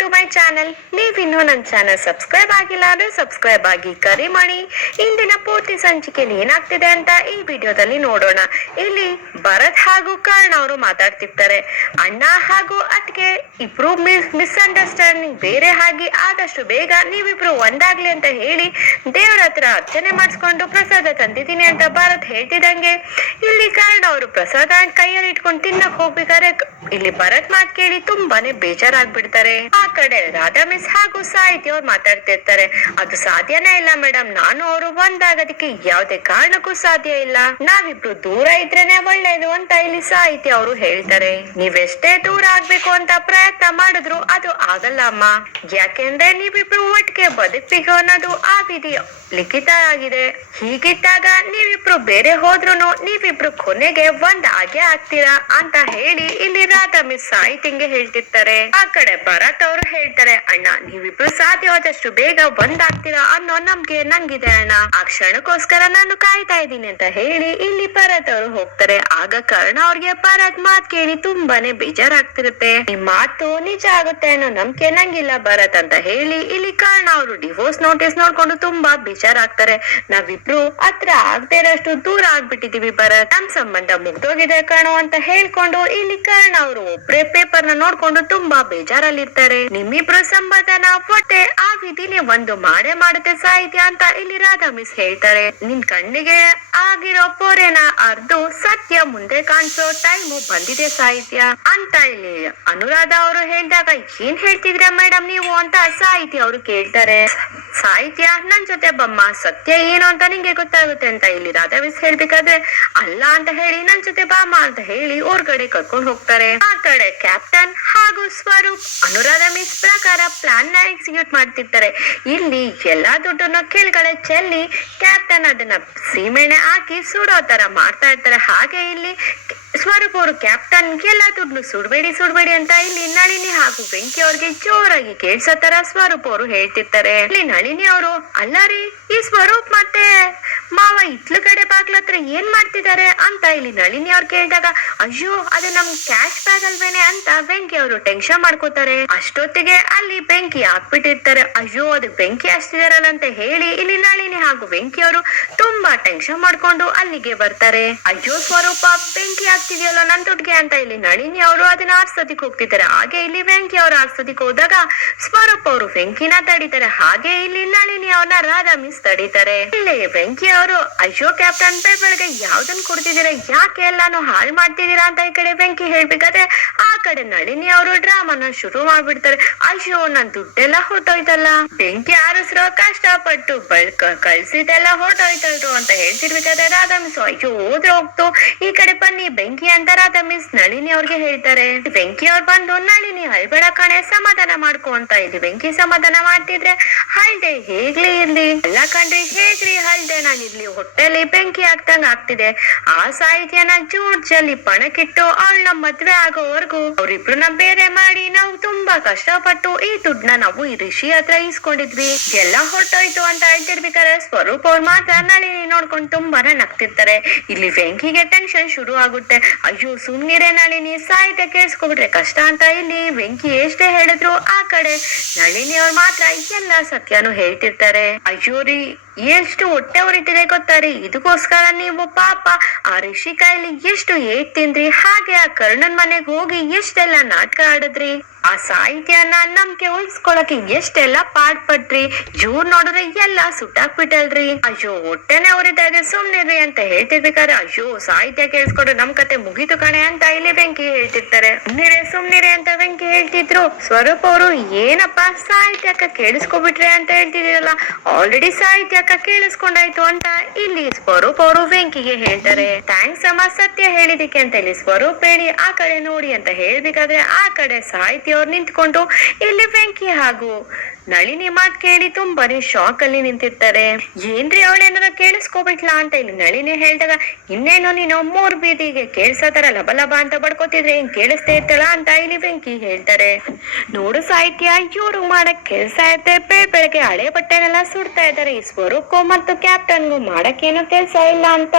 To my channel ನೀವಿನ್ನೂ ನನ್ನ channel subscribe ಆಗಿಲ್ಲ ಅಂದ್ರೆ ಸಬ್ಸ್ಕ್ರೈಬ್ ಆಗಿ ಕರೆ ಮಾಡಿ. ಇಂದಿನ ಪೂರ್ತಿ ಸಂಚಿಕೆಯಲ್ಲಿ ಏನಾಗ್ತಿದೆ ಅಂತ ಈ ವಿಡಿಯೋದಲ್ಲಿ ನೋಡೋಣ. ಇಲ್ಲಿ ಭರತ್ ಹಾಗೂ ಕರ್ಣ ಅವರು ಮಾತಾಡ್ತಿರ್ತಾರೆ. ಅಣ್ಣ ಹಾಗೂ ಅತ್ಗೆ ಇಬ್ರು ಮಿಸ್ ಅಂಡರ್ಸ್ಟ್ಯಾಂಡಿಂಗ್ ಬೇರೆ ಆಗಿ ಆದಷ್ಟು ಬೇಗ ನೀವಿಬ್ರು ಒಂದಾಗ್ಲಿ ಅಂತ ಹೇಳಿ ದೇವರ ಹತ್ರ ಅರ್ಚನೆ ಮಾಡಿಸ್ಕೊಂಡು ಪ್ರಸಾದ ತಂದಿದ್ದೀನಿ ಅಂತ ಭರತ್ ಹೇಳ್ತಿದಂಗೆ ಇಲ್ಲಿ ಕರ್ಣ ಅವರು ಪ್ರಸಾದ ಕೈಯಲ್ಲಿ ಇಟ್ಕೊಂಡು ತಿನ್ನಕ್ ಹೋಗ್ಬೇಕಾದ್ರೆ ಇಲ್ಲಿ ಭರತ್ ಮಾತ್ ಕೇಳಿ ತುಂಬಾನೇ ಬೇಜಾರಾಗ್ಬಿಡ್ತಾರೆ. ಆ ಕಡೆ ರಾಧಾ ಮಿಸ್ ಹಾಗೂ ಸಾಹಿತಿ ಅವ್ರು ಮಾತಾಡ್ತಿರ್ತಾರೆ. ಅದು ಸಾಧ್ಯನೇ ಇಲ್ಲ ಮೇಡಮ್. ನಾನು ಅವರು ಒಂದಾಗೋದಕ್ಕೆ ಯಾವ್ದೇ ಕಾರಣಕ್ಕೂ ಸಾಧ್ಯ ಇಲ್ಲ. ನಾವಿಬ್ರು ದೂರ ಇದ್ರೇನೆ ಒಳ್ಳೇದು ಅಂತ ಇಲ್ಲಿ ಸಾಹಿತಿ ಅವರು ಹೇಳ್ತಾರೆ. ನೀವೆಷ್ಟೇ ದೂರ ಆಗ್ಬೇಕು ಅಂತ ಪ್ರಯತ್ನ ಮಾಡಿದ್ರು ಅದು ಆಗಲ್ಲ ಅಮ್ಮ. ಯಾಕೆಂದ್ರೆ ನೀವಿಬ್ರು ಒಟ್ಟಿಗೆ ಬದುಕಿಗೆ ಅನ್ನೋದು ಆ ವಿಧಿಯ ಲಿಖಿತ ಆಗಿದೆ. ಹೀಗಿದ್ದಾಗ ನೀವಿಬ್ರು ಬೇರೆ ಹೋದ್ರುನು ನೀವಿಬ್ರು ಕೊನೆಗೆ ಒಂದ್ ಹಾಗೆ ಆಗ್ತೀರಾ ಅಂತ ಹೇಳಿ ಇಲ್ಲಿ ರಾಧಾ ಮಿಸ್ ಸಾಹಿತಿಂಗೆ ಹೇಳ್ತಿರ್ತಾರೆ. ಆ ಕಡೆ ಭರತ್ ಅವರು ಹೇಳ್ತಾರೆ, ಅಣ್ಣ, ನೀವಿಬ್ರು ಸಾಧ್ಯವಾದಷ್ಟು ಬೇಗ ಒಂದಾಗ್ತೀರಾ ಅನ್ನೋ ನಮ್ಗೆ ನಂಗಿದೆ ಅಣ್ಣ. ಆ ಕ್ಷಣಕ್ಕೋಸ್ಕರ ನಾನು ಕಾಯ್ತಾ ಇದ್ದೀನಿ ಅಂತ ಹೇಳಿ ಇಲ್ಲಿ ಭರತ್ ಅವರು ಹೋಗ್ತಾರೆ. ಆಗ ಕರ್ಣ ಅವ್ರಿಗೆ ಭರತ್ ಮಾತ್ ಕೇಳಿ ತುಂಬಾನೇ ಬೇಜಾರಾಗ್ತಿರುತ್ತೆ. ಈ ಮಾತು ನಿಜ ಆಗುತ್ತೆ ಅನ್ನೋ ನಂಬಿಕೆ ನಂಗಿಲ್ಲ ಭರತ್ ಅಂತ ಹೇಳಿ ಇಲ್ಲಿ ಕರ್ಣ ಅವರು ಡಿವೋರ್ಸ್ ನೋಟಿಸ್ ನೋಡ್ಕೊಂಡು ತುಂಬಾ ಬೇಜಾರಾಗ್ತಾರೆ. ನಾವಿಬ್ರು ಹತ್ರ ಆಗದೆ ಇರೋಷ್ಟು ದೂರ ಆಗ್ಬಿಟ್ಟಿದೀವಿ ಭರತ್. ನಮ್ ಸಂಬಂಧ ಮುಗ್ದೋಗಿದೆ ಕಣೋ ಅಂತ ಹೇಳ್ಕೊಂಡು ಇಲ್ಲಿ ಕರ್ಣ ಅವರು ಒಬ್ರೇ ಪೇಪರ್ನ ನೋಡ್ಕೊಂಡು ತುಂಬಾ ಬೇಜಾರಲ್ಲಿರ್ತಾರೆ ನಿಮ್ಮಿಬ್ರು ಸಂಬಂಧನ ಒಟ್ಟೆ ಆ ವಿಧಿನೇ ಒಂದು ಮಾಡೇ ಮಾಡುತ್ತೆ ಸಾಹಿತ್ಯ ಅಂತ ಇಲ್ಲಿ ರಾಧಾ ಮಿಸ್ ಹೇಳ್ತಾರೆ. ನಿನ್ ಕಣ್ಣಿಗೆ ಆಗಿರೋ ಪೋರೆನ ಅರ್ದು ಸತ್ಯ ಮುಂದೆ ಕಾಣಿಸೋ ಟೈಮು ಬಂದಿದೆ ಸಾಹಿತ್ಯ. ಅಂತ ಇಲ್ಲಿ ಅನುರಾಧ ಅವರು ಹೇಳಿದಾಗ, ಏನ್ ಹೇಳ್ತಿದ್ರ ಮೇಡಮ್ ನೀವು? ಅಂತ ಸಾಹಿತ್ಯ ಅವರು ಕೇಳ್ತಾರೆ. ಸಾಹಿತ್ಯ ನನ್ ಜೊತೆ ಬಮ್ಮ ಸತ್ಯ ಏನು ಅಂತ ನಿಂಗೆ ಗೊತ್ತಾಗುತ್ತೆ ಅಂತ ಇಲ್ಲಿ ರಾಧಾ ಮಿಸ್ ಹೇಳ್ಬೇಕಾದ್ರೆ, ಅಲ್ಲ ಅಂತ ಹೇಳಿ, ನನ್ ಜೊತೆ ಬಾಮ ಅಂತ ಹೇಳಿ ಹೊರ್ಗಡೆ ಕರ್ಕೊಂಡು ಹೋಗ್ತಾರೆ. ಆ ಕಡೆ ಕ್ಯಾಪ್ಟನ್ ಹಾಗೂ ಸ್ವರೂಪ್ ಅನುರಾಧ ಮಿಸ್ ಪ್ರಕಾರ ಪ್ಲಾನ್ನ ಎಕ್ಸಿಕ್ಯೂಟ್ ಮಾಡ್ತಿರ್ತಾರೆ. ಇಲ್ಲಿ ಎಲ್ಲಾ ದುಡ್ಡನ್ನ ಕೆಳಗಡೆ ಚೆಲ್ಲಿ, ಕ್ಯಾಪ್ಟನ್ ಅದನ್ನ ಸೀಮೆಣ್ಣೆ ಹಾಕಿ ಸುಡೋ ತರ ಮಾಡ್ತಾ ಇರ್ತಾರೆ. ಹಾಗೆ ಇಲ್ಲಿ ಸ್ವರೂಪ್ ಅವರು ಕ್ಯಾಪ್ಟನ್ ಎಲ್ಲ ದುಡ್ಡು ಸುಡ್ಬೇಡಿ ಸುಡ್ಬೇಡಿ ಅಂತ ಇಲ್ಲಿ ನಳಿನಿ ಹಾಗೂ ಬೆಂಕಿ ಅವ್ರಿಗೆ ಜೋರಾಗಿ ಕೇಳ್ಸೋ ತರ ಸ್ವರೂಪ್ ಅವರು ಹೇಳ್ತಿರ್ತಾರೆ. ಇಲ್ಲಿ ನಳಿನಿ ಅವರು, ಅಲ್ಲ ರೀ, ಈ ಸ್ವರೂಪ್ ಮತ್ತೆ ಮಾವ ಇತ್ಲು ಕಡೆ ಬಾಗ್ಲತ್ರ ಏನ್ ಮಾಡ್ತಿದ್ದಾರೆ ಅಂತ ಇಲ್ಲಿ ನಳಿನಿ ಅವ್ರು ಕೇಳಿದಾಗ, ಅಯ್ಯೋ, ಅದು ನಮ್ ಕ್ಯಾಶ್ ಬ್ಯಾಗ್ ಅಲ್ವೇನೆ ಅಂತ ಬೆಂಕಿ ಅವರು ಟೆನ್ಷನ್ ಮಾಡ್ಕೋತಾರೆ. ಅಷ್ಟೊತ್ತಿಗೆ ಅಲ್ಲಿ ಬೆಂಕಿ ಹಾಕ್ಬಿಟ್ಟಿರ್ತಾರೆ. ಅಯ್ಯೋ ಅದಕ್ಕೆ ಬೆಂಕಿ ಹಚ್ತಿದಾರಲ್ಲ ಅಂತ ಹೇಳಿ ಇಲ್ಲಿ ನಳಿನಿ ಹಾಗೂ ಬೆಂಕಿ ಅವರು ತುಂಬಾ ಟೆನ್ಷನ್ ಮಾಡ್ಕೊಂಡು ಅಲ್ಲಿಗೆ ಬರ್ತಾರೆ. ಅಯ್ಯೋ, ಸ್ವರೂಪ, ಬೆಂಕಿ ಆಗ್ತಿದೆಯಲ್ಲ ನನ್ ದುಡ್ಗೆ ಅಂತ ಇಲ್ಲಿ ನಳಿನಿ ಅವರು ಅದನ್ನ ಆರ್ಸೋದಿಕ್ ಹೋಗ್ತಿದ್ದಾರೆ. ಹಾಗೆ ಇಲ್ಲಿ ವೆಂಕಿ ಅವರು ಆರ್ಸೋದಿಕ್ ಹೋದಾಗ ಸ್ವರೂಪ್ ಅವರು ವೆಂಕಿನ ತಡಿತಾರೆ. ಹಾಗೆ ಇಲ್ಲಿ ನಳಿನಿ ಅವ್ರನ್ನ ರಾಧಾ ಮಿಸ್ ತಡಿತಾರೆ. ಇಲ್ಲಿ ವೆಂಕಿ ಅವರು ಅಯ್ಯೋ ಕ್ಯಾಪ್ಟನ್ ಪೇಪರ್ಗೆ ಯಾವ್ದನ್ ಕೊಡ್ತಿದ್ದೀರಾ ಯಾಕೆ ಎಲ್ಲಾನು ಹಾಳು ಮಾಡ್ತಿದ್ದೀರಾ ಅಂತ ಈ ಕಡೆ ಬೆಂಕಿ ಹೇಳ್ಬೇಕಾದ್ರೆ ಆ ಕಡೆ ನಳಿನಿ ಅವರು ಡ್ರಾಮಾನ ಶುರು ಮಾಡ್ಬಿಡ್ತಾರೆ. ಅಶೋ, ನನ್ ದುಡ್ಡೆಲ್ಲ ಹೊಟ್ಟೋಯ್ತಲ್ಲ ಬೆಂಕಿ ಆರಿಸ್ರೋ ಕಷ್ಟಪಟ್ಟು ಬಳ್ಕ ಕಳ್ಸಿದೆಲ್ಲ ಹೊಟ್ಟೋಯ್ತಲ್ರು ಅಂತ ಹೇಳ್ತಿರ್ಬೇಕಾದ್ರೆ ರಾಧಾ ಮಿಸ್ ಅಯ್ಯೋ, ಹೋದ್ರೆ ಹೋಗ್ತು. ಈ ಕಡೆ ಬನ್ನಿ ಬೆಂಕಿ ಅಂತರಾದ ಮಿಸ್ ನಳಿನಿ ಅವ್ರಿಗೆ ಹೇಳ್ತಾರೆ. ಬೆಂಕಿ ಅವ್ರು ಬಂದು, ನಳಿನಿ ಅಳ್ಬೇಡ ಕಣೆ, ಸಮಾಧಾನ ಮಾಡ್ಕೊ ಅಂತ ಬೆಂಕಿ ಸಮಾಧಾನ ಮಾಡ್ತಿದ್ರೆ ಹಳ್ದೆ ಹೇಗ್ಲಿ ಇರ್ಲಿ? ಎಲ್ಲ ಕಂಡ್ರಿ ಹೇಗ್ರಿ ಹಳ್ದೆ ನಾನು ಇಲ್ಲಿ ಹೊಟ್ಟೆಲಿ ಬೆಂಕಿ ಆಗ್ತಂಗ ಆಗ್ತಿದೆ. ಆ ಸಾಹಿತ್ಯನ ಜೂಡ್ಜಲ್ಲಿ ಪಣಕ್ಕಿಟ್ಟು ಅವಳನ್ನ ಮದ್ವೆ ಆಗೋವರೆಗೂ ಅವ್ರಿಬ್ರನ್ನ ಬೇರೆ ಮಾಡಿ ನಾವು ತುಂಬಾ ಕಷ್ಟಪಟ್ಟು ಈ ದುಡ್ಡನ್ನ ನಾವು ಈ ಋಷಿ ಹತ್ರ ಈಸ್ಕೊಂಡಿದ್ವಿ. ಎಲ್ಲ ಹೊಟ್ಟೋಯ್ತು ಅಂತ ಹೇಳ್ತಿರ್ಬೇಕಾದ್ರೆ, ಸ್ವರೂಪ ಅವ್ರು ಮಾತ್ರ ನಳಿನಿ ನೋಡ್ಕೊಂಡು ತುಂಬಾನೇ ನಗ್ತಿರ್ತಾರೆ. ಇಲ್ಲಿ ಬೆಂಕಿಗೆ ಟೆನ್ಷನ್ ಶುರು ಆಗುತ್ತೆ ಅಯ್ಯೋ, ಸುಮ್ನಿರೆ ನಳಿನಿ ಸಾಹಿತ್ಯ ಕೇಳಿಸ್ಕೊಬಿಟ್ರೆ ಕಷ್ಟ ಅಂತ ಇಲ್ಲಿ ಬೆಂಕಿ ಎಷ್ಟೇ ಹೇಳಿದ್ರು ಆ ಕಡೆ ನಳಿನಿ ಅವ್ರು ಮಾತ್ರ ಎಲ್ಲ ಸತ್ಯನು ಹೇಳ್ತಿರ್ತಾರೆ. ಅಯ್ಯೋ ರೀ ಎಷ್ಟು ಹೊಟ್ಟೆ ಉರಿತಿದೆ ಗೊತ್ತಾರೆ? ಇದಕ್ಕೋಸ್ಕರ ನೀವು ಪಾಪ ಆ ಋಷಿ ಕೈಲಿ ಎಷ್ಟು ಏಟ್ ತಿಂದ್ರಿ? ಹಾಗೆ ಆ ಕರ್ಣನ್ ಮನೆಗ್ ಹೋಗಿ ಎಷ್ಟೆಲ್ಲ ನಾಟಕ ಆಡಿದ್ರಿ? ಆ ಸಾಹಿತ್ಯನ ನಂಬಿಕೆ ಉಳಿಸ್ಕೊಳಕ್ಕೆ ಎಷ್ಟೆಲ್ಲ ಪಾಡ್ಪಟ್ರಿ? ಜೂರ್ ನೋಡಿದ್ರೆ ಎಲ್ಲ ಸುಟ್ಟಾಕ್ಬಿಟ್ಟಲ್ರಿ. ಅಯ್ಯೋ, ಹೊಟ್ಟೆನೆ ಉರಿತಾ ಇದೆ. ಅಂತ ಹೇಳ್ತಿರ್ಬೇಕಾದ್ರೆ, ಅಯ್ಯೋ, ಸಾಹಿತ್ಯ ಕೇಳಿಸ್ಕೊಂಡು ನಮ್ ಕತೆ ಮುಗಿತು ಕಣೆ ಅಂತ ಇಲ್ಲಿ ಬೆಂಕಿ ಹೇಳ್ತಿರ್ತಾರೆ. ಸುಮ್ನಿರೆ ಸುಮ್ನಿರೆ ಅಂತ ಬೆಂಕಿ ಹೇಳ್ತಿದ್ರು. ಸ್ವರೂಪ್ ಅವರು, ಏನಪ್ಪ ಸಾಹಿತ್ಯಕ್ಕ ಕೇಳಿಸ್ಕೊಬಿಟ್ರೆ ಅಂತ ಹೇಳ್ತಿದಿರಲ್ಲ ಆಲ್ರೆಡಿ ಸಾಹಿತ್ಯಕ್ಕ ಕೇಳಿಸ್ಕೊಂಡಾಯ್ತು ಅಂತ ಇಲ್ಲಿ ಸ್ವರೂಪ್ ಅವರು ಬೆಂಕಿಗೆ ಹೇಳ್ತಾರೆ. ಥ್ಯಾಂಕ್ಸ್ ಅಮ್ಮ, ಸತ್ಯ ಹೇಳಿದಕ್ಕೆ ಅಂತ ಇಲ್ಲಿ ಸ್ವರೂಪ್ ಹೇಳಿ ಆ ಕಡೆ ನೋಡಿ ಅಂತ ಹೇಳ್ಬೇಕಾದ್ರೆ ಆ ಕಡೆ ಸಾಹಿತಿ ಅವ್ರು ನಿಂತ್ಕೊಂಡು ಇಲ್ಲಿ ಬೆಂಕಿ ಹಾಗೂ ನಳಿನಿ ಮಾತ್ ಕೇಳಿ ತುಂಬಾನೇ ಶಾಕ್ ಅಲ್ಲಿ ನಿಂತಿರ್ತಾರೆ. ಏನ್ರಿ ಅವಳೇನಾರ ಕೇಳಿಸ್ಕೋಬಿಟ್ಲಾ ಅಂತ ಇಲ್ಲಿ ನಳಿನಿ ಹೇಳ್ದಾಗ, ಇನ್ನೇನು ನೀನು ಮೂರ್ ಬೀದಿಗೆ ಕೇಳ್ಸೋ ತರ ಲಬ ಲಬ ಅಂತ ಬಡ್ಕೋತಿದ್ರೆ ಏನ್ ಕೇಳಿಸ್ತೇ ಇರ್ತಲ್ಲ ಅಂತ ಇಲ್ಲಿ ಬೆಂಕಿ ಹೇಳ್ತಾರೆ. ನೋಡು ಸಾಹಿತ್ಯ, ಇವ್ರು ಮಾಡಕ್ ಕೆಲ್ಸ ಐತೆ ಬೆಳ್ ಬೆಳಗ್ಗೆ ಹಳೆ ಬಟ್ಟೆನೆಲ್ಲ ಸುಡ್ತಾ ಇದ್ದಾರೆ. ಈ ಸ್ವರೂಪ್ಗೂ ಮತ್ತು ಕ್ಯಾಪ್ಟನ್ಗೂ ಮಾಡಕ್ಕೇನು ಕೆಲ್ಸ ಇಲ್ಲ ಅಂತ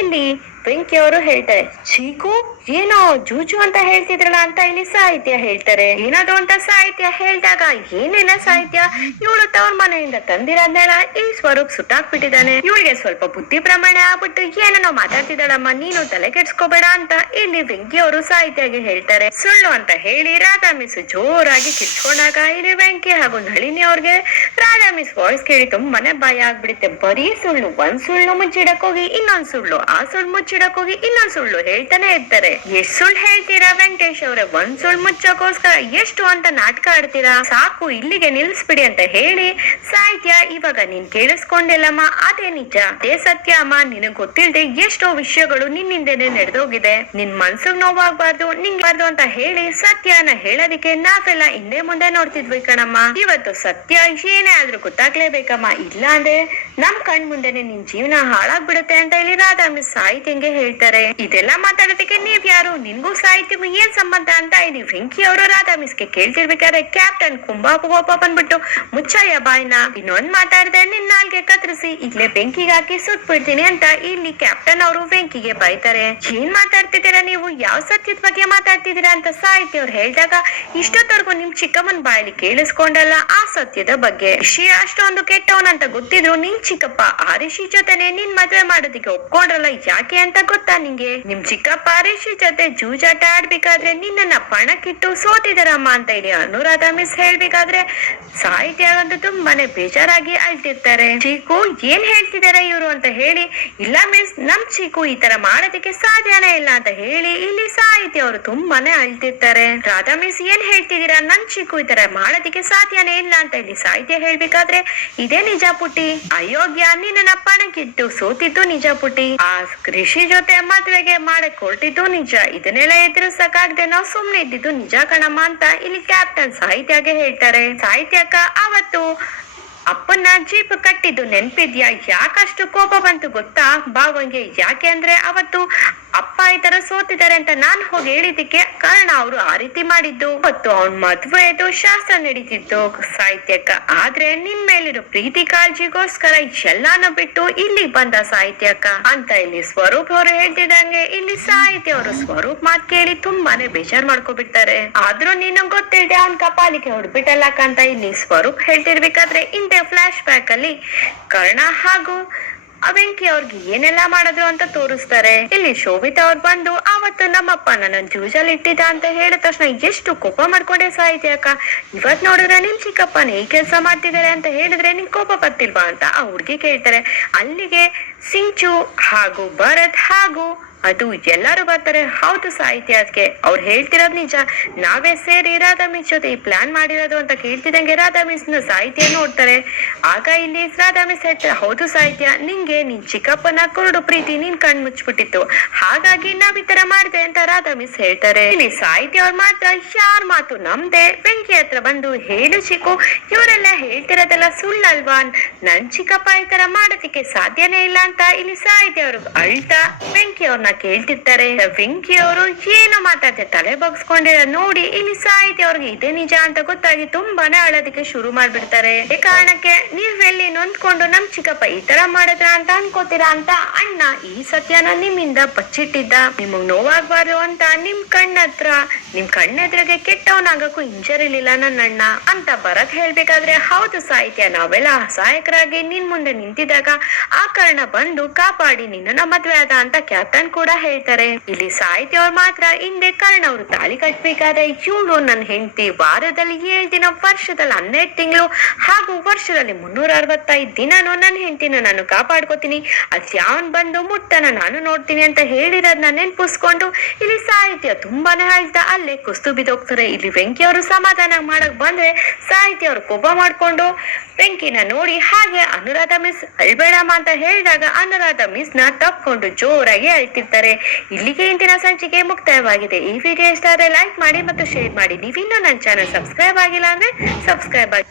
ಇಲ್ಲಿ ವೆಂಕಿ ಅವರು ಹೇಳ್ತಾರೆ, ಚೀಕು, ಏನೋ ಜೂಜು ಅಂತ ಹೇಳ್ತಿದ್ರಲ್ಲ ಅಂತ ಇಲ್ಲಿ ಸಾಹಿತ್ಯ ಹೇಳ್ತಾರೆ. ಏನದು ಅಂತ ಸಾಹಿತ್ಯ ಹೇಳ್ದಾಗ ಏನೇನ ಸಾಹಿತ್ಯ? ಇವಳು ತವ್ರ ಮನೆಯಿಂದ ತಂದಿರೋದ್ನೆಲ್ಲ, ಈ ಸ್ವರೂಪ್ ಸುಟ್ಟಾಕ್ಬಿಟ್ಟಿದ್ದಾನೆ. ಇವಳಿಗೆ ಸ್ವಲ್ಪ ಬುದ್ಧಿ ಪ್ರಮಾಣ ಆಗ್ಬಿಟ್ಟು ಏನೇನೋ ಮಾತಾಡ್ತಿದ್ದಾಳಮ್ಮ, ನೀನು ತಲೆ ಕೆಡ್ಸ್ಕೋಬೇಡ ಅಂತ ಇಲ್ಲಿ ವೆಂಕಿ ಅವರು ಸಾಹಿತ್ಯಗೆ ಹೇಳ್ತಾರೆ. ಸುಳ್ಳು ಅಂತ ಹೇಳಿ ರಾಧಾ ಮಿಸ್ ಜೋರಾಗಿ ಕಿಚ್ಕೊಂಡಾಗ ಇಲ್ಲಿ ವೆಂಕಿ ಹಾಗೂ ನಳಿನಿ ಅವ್ರಿಗೆ ರಾಧಾ ಮಿಸ್ ವಾಯ್ಸ್ ಕೇಳಿ ತುಂಬಾನೇ ಭಯ ಆಗ್ಬಿಡುತ್ತೆ. ಬರೀ ಸುಳ್ಳು, ಒಂದ್ ಸುಳ್ಳು ಮುಚ್ಚಿಡಕ್ ಹೋಗಿ ಇನ್ನೊಂದ್ ಸುಳ್ಳು, ಆ ಸುಳ್ಳು ಮುಚ್ಚಿಡಕ್ ಹೋಗಿ ಇನ್ನೊಂದ್ ಸುಳ್ಳು ಹೇಳ್ತಾನೆ ಇರ್ತಾರೆ. ಎಷ್ಟ್ ಸುಳ್ಳು ಹೇಳ್ತೀರಾ ವೆಂಕಟೇಶ್ ಅವ್ರೆ? ಒಂದ್ ಸುಳ್ಳು ಮುಚ್ಚಕ್ಕೋಸ್ಕರ ಎಷ್ಟು ಅಂತ ನಾಟಕ ಆಡ್ತೀರಾ? ಸಾಕು, ಇಲ್ಲಿಗೆ ನಿಲ್ಸ್ಬಿಡಿ ಅಂತ ಹೇಳಿ ಸಾಹಿತ್ಯ ಇವಾಗ ನೀನ್ ಕೇಳಿಸ್ಕೊಂಡಿಲ್ಲಮ್ಮ, ಅದೇ ನಿಜ. ಅದೇ ಸತ್ಯ ಅಮ್ಮ, ನಿನಗ್ ಗೊತ್ತಿಲ್ದೆ ಎಷ್ಟೋ ವಿಷಯಗಳು ನಿನ್ನಿಂದನೇ ನಡೆದೋಗಿದೆ. ನಿನ್ ಮನ್ಸಿಗ್ ನೋವಾಗ್ಬಾರ್ದು, ನಿಂಗ್ಬಾರ್ದು ಅಂತ ಹೇಳಿ ಸತ್ಯನ ಹೇಳೋದಿಕ್ಕೆ ನಾವೆಲ್ಲ ಹಿಂದೆ ಮುಂದೆ ನೋಡ್ತಿದ್ವಿ ಕಣಮ್ಮ. ಇವತ್ತು ಸತ್ಯ ಏನೇ ಆದ್ರೂ ಗೊತ್ತಾಗ್ಲೇಬೇಕಮ್ಮ. ಇಲ್ಲ ಅಂದ್ರೆ ನಮ್ ಕಣ್ ಮುಂದೆನೆ ನಿನ್ ಜೀವನ ಹಾಳಾಗ್ಬಿಡುತ್ತೆ ಅಂತ ಹೇಳಿ ರಾಧಾ ಮಿಸ್ ಸಾಹಿತ್ಯಂಗೆ ಹೇಳ್ತಾರೆ? ಇದೆಲ್ಲ ಮಾತಾಡೋದಕ್ಕೆ ನೀವ್ ಯಾರು? ನಿನ್ಗೂ ಸಾಹಿತ್ಯಗೂ ಏನ್ ಸಂಬಂಧ ಅಂತ ಇಲ್ಲಿ ವೆಂಕಿ ಅವರು ರಾಧಾ ಮಿಸ್ಗೆ ಕೇಳ್ತಿರ್ಬೇಕಾದ್ರೆ ಕ್ಯಾಪ್ಟನ್ ಕುಂಬಾ ಕೋಪ ಬಂದ್ಬಿಟ್ಟು, ಮುಚ್ಚಯ್ಯ ಬಾಯ್ನ, ಇನ್ನೊಂದ್ ಮಾತಾಡ್ದೆ ನಿನ್ ನಾಲ್ಗೆ ಕತ್ರಿಸಿ, ಇಲ್ಲೇ ಬೆಂಕಿಗೆ ಹಾಕಿ ಸುತ್ ಬಿಡ್ತೀನಿ ಅಂತ ಇಲ್ಲಿ ಕ್ಯಾಪ್ಟನ್ ಅವರು ಬೆಂಕಿಗೆ ಬೈತಾರೆ. ಏನ್ ಮಾತಾಡ್ತಿದ್ದೀರಾ ನೀವು? ಯಾವ ಸತ್ಯದ ಬಗ್ಗೆ ಮಾತಾಡ್ತಿದ್ದೀರಾ ಅಂತ ಸಾಹಿತ್ಯ ಅವ್ರು ಹೇಳಿದಾಗ, ಇಷ್ಟೊತ್ತವರೆಗೂ ನಿಮ್ ಚಿಕ್ಕಮ್ಮನ ಬಾಯಲ್ಲಿ ಕೇಳಿಸ್ಕೊಂಡಲ್ಲ ಆ ಸತ್ಯದ ಬಗ್ಗೆ. ಶ್ರೀ ಅಷ್ಟೊಂದು ಕೆಟ್ಟವನಂತ ಗೊತ್ತಿದ್ರು ನಿನ್ ಚಿಕ್ಕಪ್ಪ ಆರಿಷಿ ರಿಷಿ ಜೊತೆನೆ ನಿನ್ ಮದ್ವೆ ಮಾಡೋದಕ್ಕೆ ಒಪ್ಕೊಂಡ್ರಲ್ಲ, ಯಾಕೆ ಅಂತ ಗೊತ್ತಾ ನಿಂಗೆ? ನಿಮ್ ಚಿಕ್ಕಪ್ಪ ಆರಿಷಿ ಜೊತೆ ಜೂಜಾಟ ಆಡ್ಬೇಕಾದ್ರೆ ನಿನ್ನನ್ನ ಪಣಕ್ಕಿಟ್ಟು ಸೋತಿದಾರಮ್ಮ ಅಂತ ಇಲ್ಲಿ ಅನುರಾಧ ಮಿಸ್ ಹೇಳ್ಬೇಕಾದ್ರೆ ಸಾಹಿತ್ಯ ಒಂದು ತುಂಬಾನೇ ಬೇಜಾರಾಗಿ ಅಳ್ತಿರ್ತಾರೆ. ಚೀಕು, ಏನ್ ಹೇಳ್ತಿದಾರೆ ಇವ್ರು ಅಂತ ಹೇಳಿ, ಇಲ್ಲ ಮಿಸ್ ನಮ್ ಚೀಕು ಈ ತರ ಮಾಡೋದಕ್ಕೆ ಸಾಧ್ಯನೇ ಇಲ್ಲ ಅಂತ ಹೇಳಿ ಇಲ್ಲಿ ಸಾಹಿತ್ಯ ಅವರು ತುಂಬಾನೇ ಅಳ್ತಿರ್ತಾರೆ. ರಾಧಾ ಮಿಸ್ ಏನ್ ಹೇಳ್ತಿದೀರಾ, ನನ್ ಚಿಕ್ಕು ಈ ತರ ಮಾಡೋದಕ್ಕೆ ಸಾಧ್ಯನೇ ಇಲ್ಲ ಅಂತ ಇಲ್ಲಿ ಸಾಹಿತ್ಯ ಹೇಳ್ಬೇಕಾದ್ರೆ ಇದೇ ನಿಜ ಪುಟ್ಟಿ. ಅಯೋಗ್ಯ ನಿನ್ನ ಪಣಕ್ಕಿಟ್ಟು ಸೋತಿದ್ದು ನಿಜ ಪುಟಿ ಆ ಕೃಷಿ ಜೊತೆ ಮದ್ವೆಗೆ ಮಾಡಕ್ ಹೊರಟಿದ್ದು ನಿಜ. ಇದನ್ನೆಲ್ಲ ಎದುರಿಸಕ್ಕಾಗ್ದೆ ನಾವು ಸುಮ್ನೆ ಇದ್ದಿದ್ದು ನಿಜ ಕಣಮ್ಮ ಅಂತ ಇಲ್ಲಿ ಕ್ಯಾಪ್ಟನ್ ಸಾಹಿತ್ಯಗೆ ಹೇಳ್ತಾರೆ. ಸಾಹಿತ್ಯಕ್ಕ, ಅವತ್ತು ಅಪ್ಪನ ಜೀಪ್ ಕಟ್ಟಿದ್ದು ನೆನ್ಪಿದ್ಯಾ? ಯಾಕಷ್ಟು ಕೋಪ ಬಂತು ಗೊತ್ತಾ? ಬಾವಂಗೆ ಯಾಕೆ ಅಂದ್ರೆ ಅವತ್ತು ಅಪ್ಪ ಈ ತರ ಸೋತಿದ್ದಾರೆ ಅಂತ ನಾನ್ ಹೋಗಿ ಹೇಳಿದ್ದಕ್ಕೆ ಕಾರಣ ಅವರು ಆ ರೀತಿ ಮಾಡಿದ್ದು. ಮತ್ತು ಅವನ್ ಮದ್ವೆದು ಶಾಸ್ತ್ರ ನಡೀತಿತ್ತು. ಸಾಹಿತ್ಯಕ್ಕ ಆದ್ರೆ ನಿನ್ ಮೇಲಿರೋ ಪ್ರೀತಿ ಕಾಳಜಿಗೋಸ್ಕರ ಎಲ್ಲಾನು ಬಿಟ್ಟು ಇಲ್ಲಿ ಬಂದ ಸಾಹಿತ್ಯಕ್ಕ ಅಂತ ಇಲ್ಲಿ ಸ್ವರೂಪ್ ಅವರು ಹೇಳ್ತಿದಂಗೆ ಇಲ್ಲಿ ಸಾಹಿತ್ಯ ಅವರು ಸ್ವರೂಪ್ ಮಾತ್ ಕೇಳಿ ತುಂಬಾನೇ ಬೇಜಾರ್ ಮಾಡ್ಕೊಬಿಡ್ತಾರೆ. ಆದ್ರೂ ನೀನು ಗೊತ್ತಿಲ್ದೆ ಅವನ್ ಕಪಾಲಿಕೆ ಹೊಡ್ಬಿಟ್ಟಲ್ಲಕ್ಕ ಅಂತ ಇಲ್ಲಿ ಸ್ವರೂಪ್ ಹೇಳ್ತಿರ್ಬೇಕಾದ್ರೆ ಹಿಂದೆ ಫ್ಲಾಶ್ ಬ್ಯಾಕ್ ಅಲ್ಲಿ ಕರ್ಣ ಹಾಗೂ ಅವೆಂಕಿ ಅವ್ರಿಗೆ ಏನೆಲ್ಲ ಮಾಡಿದ್ರು ಅಂತ ತೋರಿಸ್ತಾರೆ. ಇಲ್ಲಿ ಶೋಭಿತಾ ಅವ್ರು ಬಂದು ಆವತ್ತು ನಮ್ಮಪ್ಪ ನನ್ನ ಜೂಜಲ್ಲಿ ಇಟ್ಟಿದ್ದ ಅಂತ ಹೇಳಿದ ತಕ್ಷಣ ಎಷ್ಟು ಕೋಪ ಮಾಡ್ಕೊಂಡೆ ಸಾಯಿತಿ ಅಕ್ಕ. ಇವತ್ ನೋಡಿದ್ರೆ ನಿಮ್ ಚಿಕ್ಕಪ್ಪನ ಈ ಕೆಲಸ ಮಾಡ್ತಿದ್ದಾರೆ ಅಂತ ಹೇಳಿದ್ರೆ ನಿನ್ ಕೋಪ ಬರ್ತಿಲ್ವಾ ಅಂತ ಆ ಹುಡ್ಗಿ ಕೇಳ್ತಾರೆ. ಅಲ್ಲಿಗೆ ಸಿಂಚು ಹಾಗೂ ಭರತ್ ಹಾಗೂ ಅದು ಎಲ್ಲರೂ ಬರ್ತಾರೆ. ಹೌದು ಸಾಹಿತ್ಯ ಅದಕ್ಕೆ ಅವ್ರು ಹೇಳ್ತಿರೋದು ನಿಜ. ನಾವೇ ಸೇರಿ ರಾಧಾ ಮಿಸ್ ಜೊತೆ ಈ ಪ್ಲಾನ್ ಮಾಡಿರೋದು ಅಂತ ಕೇಳ್ತಿದಂಗೆ ರಾಧಾ ಮಿಸ್ನ ಸಾಹಿತ್ಯ ನೋಡ್ತಾರೆ. ಆಗ ಇಲ್ಲಿ ರಾಧಾ ಮಿಸ್ ಹೇಳ್ತಾರೆ ಹೌದು ಸಾಹಿತ್ಯ, ನಿಂಗೆ ನಿನ್ ಚಿಕ್ಕಪ್ಪನ ಕುರುಡು ಪ್ರೀತಿ ನಿನ್ ಕಣ್ ಮುಚ್ಚಿಬಿಟ್ಟಿತ್ತು. ಹಾಗಾಗಿ ನಾವ್ ಈ ತರ ಮಾಡಿದೆ ಅಂತ ರಾಧಾ ಮಿಸ್ ಹೇಳ್ತಾರೆ. ಇಲ್ಲಿ ಸಾಹಿತ್ಯ ಅವ್ರ ಮಾತ್ರ, ಯಾರ್ ಮಾತು ನಮ್ದೆ ಬೆಂಕಿ ಹತ್ರ ಬಂದು ಹೇಳು ಚಿಕ್ಕು. ಇವರೆಲ್ಲ ಹೇಳ್ತಿರೋದೆಲ್ಲ ಸುಳ್ಳಲ್ವಾ ನನ್ ಚಿಕ್ಕಪ್ಪ ಈ ತರ ಮಾಡೋದಿಕ್ಕೆ ಸಾಧ್ಯನೇ ಇಲ್ಲ ಅಂತ ಇಲ್ಲಿ ಸಾಹಿತ್ಯ ಅವರು ಅಳ್ತಾ ಬೆಂಕಿ ಅವ್ರನ್ನ ಕೇಳ್ತಿರ್ತಾರೆ. ಬೆಂಕಿ ಅವರು ಏನು ಮಾತಾಡ್ತಾರೆ ತಲೆ ಬಗ್ಸ್ಕೊಂಡಿರೋ ನೋಡಿ, ಇಲ್ಲಿ ಸಾಹಿತಿ ಅವ್ರಿಗೆ ಇದೇ ನಿಜ ಅಂತ ಗೊತ್ತಾಗಿ ತುಂಬಾನೇ ಅಳೋದಕ್ಕೆ ಶುರು ಮಾಡ್ಬಿಡ್ತಾರೆ. ಈ ಕಾರಣಕ್ಕೆ ನೀವ್ ಎಲ್ಲಿ ನೊಂದ್ಕೊಂಡು ನಮ್ ಚಿಕ್ಕಪ್ಪ ಈ ತರ ಮಾಡಿದ್ರ ಅಂತ ಅನ್ಕೋತೀರಾ ಅಂತ ಅಣ್ಣ ಈ ಸತ್ಯನ ನಿಮ್ಮಿಂದ ಬಚ್ಚಿಟ್ಟಿದ್ದ ನಿಮಗ್ ನೋವಾಗ್ಬಾರ್ದು ಅಂತ ನಿಮ್ ಕಣ್ಣ ಹತ್ರ ನಿಮ್ ಕಣ್ಣೆದ್ರಿಗೆ ಕೆಟ್ಟವನಾಗಕ್ಕೂ ಇಂಜರಿಲಿಲ್ಲ ನನ್ನ ಅಣ್ಣ ಅಂತ ಬರಕ್ ಹೇಳ್ಬೇಕಾದ್ರೆ, ಹೌದು ಸಾಹಿತ್ಯ, ನಾವೆಲ್ಲ ಸಹಾಯಕರಾಗಿ ನಿನ್ ಮುಂದೆ ನಿಂತಿದ್ದಾಗ ಆ ಕಾರಣ ಬಂದು ಕಾಪಾಡಿ, ನಿನ್ನ ಮದ್ವೆ ಆದ ಅಂತ ಕ್ಯಾಪ್ಟನ್ ಹೇಳ್ತಾರೆ. ಇಲ್ಲಿ ಸಾಹಿತ್ಯ ಅವ್ರು ಮಾತ್ರ, ಹಿಂದೆ ಕರ್ಣ ಅವರು ತಾಳಿ ಕಟ್ಬೇಕಾದ್ರೆ ಇವಳು ನನ್ನ ಹೆಂಡತಿ ವಾರದಲ್ಲಿ ಏಳು ದಿನ, ವರ್ಷದಲ್ಲಿ ಹನ್ನೆರಡು ತಿಂಗಳು ಹಾಗೂ ವರ್ಷದಲ್ಲಿ ಮುನ್ನೂರ ಅರವತ್ತೈದು ದಿನನೂ ನನ್ನ ಹೆಂಡತಿನ ನಾನು ಕಾಪಾಡ್ಕೋತೀನಿ. ಅದ್ ಯಾವನ್ ಬಂದು ಮುಟ್ಟನ ನಾನು ನೋಡ್ತೀನಿ ಅಂತ ಹೇಳಿರೋದನ್ನ ನೆನ್ಪಿಸ್ಕೊಂಡು ಇಲ್ಲಿ ಸಾಹಿತ್ಯ ತುಂಬಾನೇ ಹೇಳ್ತಾ ಅಲ್ಲೇ ಕುಸ್ತು ಬಿದ್ದೋಗ್ತಾರೆ. ಇಲ್ಲಿ ವೆಂಕಿ ಸಮಾಧಾನ ಮಾಡಕ್ ಬಂದ್ರೆ ಸಾಹಿತ್ಯ ಅವರು ಕೋಪ ಮಾಡ್ಕೊಂಡು ಬೆಂಕಿನ ನೋಡಿ ಹಾಗೆ ಅನುರಾಧ ಮಿಸ್ ಅಳ್ಬೇಡಮ್ಮ ಅಂತ ಹೇಳಿದಾಗ ಅನುರಾಧ ಮಿಸ್ನ ತಪ್ಕೊಂಡು ಜೋರಾಗಿ ಅಳ್ತಿರ್ತಾರೆ. ಇಲ್ಲಿಗೆ ಇಂದಿನ ಸಂಚಿಕೆ ಮುಕ್ತಾಯವಾಗಿದೆ. ಈ ವಿಡಿಯೋ ಇಷ್ಟ ಆದರೆ ಲೈಕ್ ಮಾಡಿ ಮತ್ತು ಶೇರ್ ಮಾಡಿ. ನೀವಿನ್ನೂ ನನ್ನ ಚಾನಲ್ ಸಬ್ಸ್ಕ್ರೈಬ್ ಆಗಿಲ್ಲ ಅಂದ್ರೆ ಸಬ್ಸ್ಕ್ರೈಬ್ ಆಗಿ